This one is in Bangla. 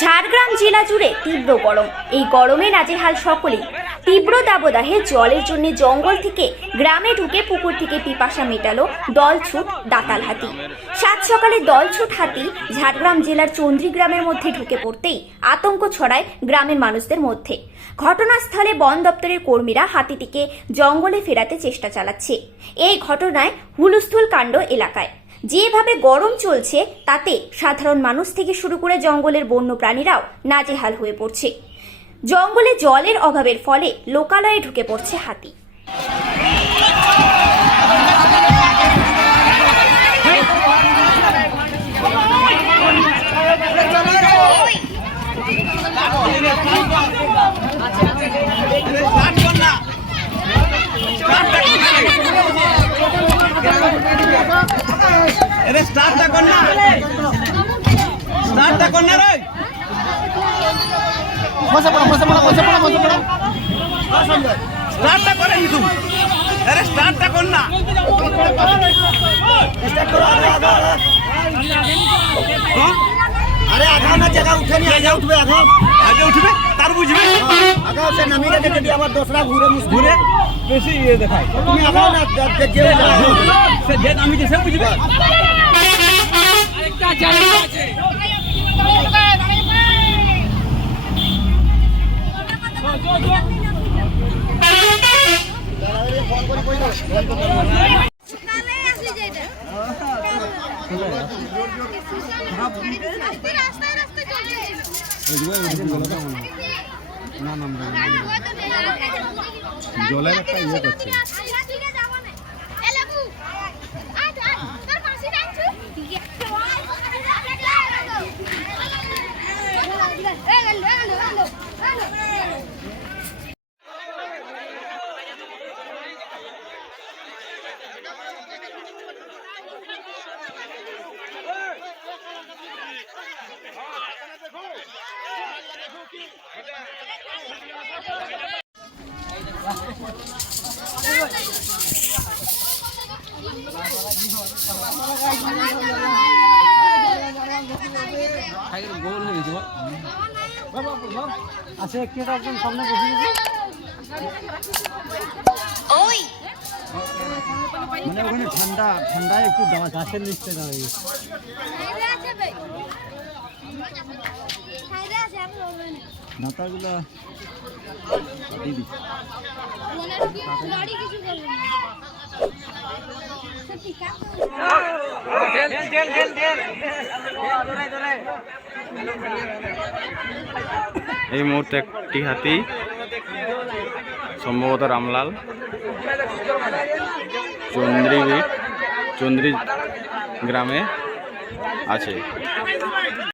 ঝাড়গ্রাম জেলা জুড়ে তীব্র গরম। এই গরমে নাজেহাল সকলেই। তীব্র দাবদাহে জলের জন্য জঙ্গল থেকে গ্রামে ঢুকে পুকুর থেকে পিপাসা মেটালো দলছুট দাতাল হাতি। সাত সকালে দলছুট হাতি ঝাড়গ্রাম জেলার চন্দ্রী গ্রামের মধ্যে ঢুকে পড়তেই আতঙ্ক ছড়ায় গ্রামের মানুষদের মধ্যে। ঘটনাস্থলে বন দপ্তরের কর্মীরা হাতিটিকে জঙ্গলে ফেরাতে চেষ্টা চালাচ্ছে। এই ঘটনায় হুলস্থুল কাণ্ড এলাকায়। যেভাবে গরম চলছে তাতে সাধারণ মানুষ থেকে শুরু করে জঙ্গলের বন্য প্রাণীরাও নাজেহাল হয়ে পড়ছে। জঙ্গলে জলের অভাবের ফলে লোকালয়ে ঢুকে পড়ছে হাতি। अरे स्टार्टটা কর না রে বসে পড়ো স্টার্টটা করে নি তুমি अरे स्टार्टটা কর না स्टार्ट करो अरे आधा ना जगह उठे नहीं आगे उठबे आगे उठबे तार बुझबे आगे से नमी के যদি আবার দোসরা ঘুরে ঘুরে বেশি ये দেখায় তুমি আগে না দেখে সে যেত আমি যে সব বুঝবে আরেকটা জায়গা আছে জলের একটা ইয়ে করছে আচ্ছা একটা একদম সামনে বসে গেছে ওই মানে ওখানে ঠান্ডা একটু দাঁড়া গাছের নিচে দাঁড়িয়ে দাঁতাগুলো দিদি এই মুহূর্তে একটি হাতি সম্ভবত রামলাল চন্দ্রী গ্রামে আছে।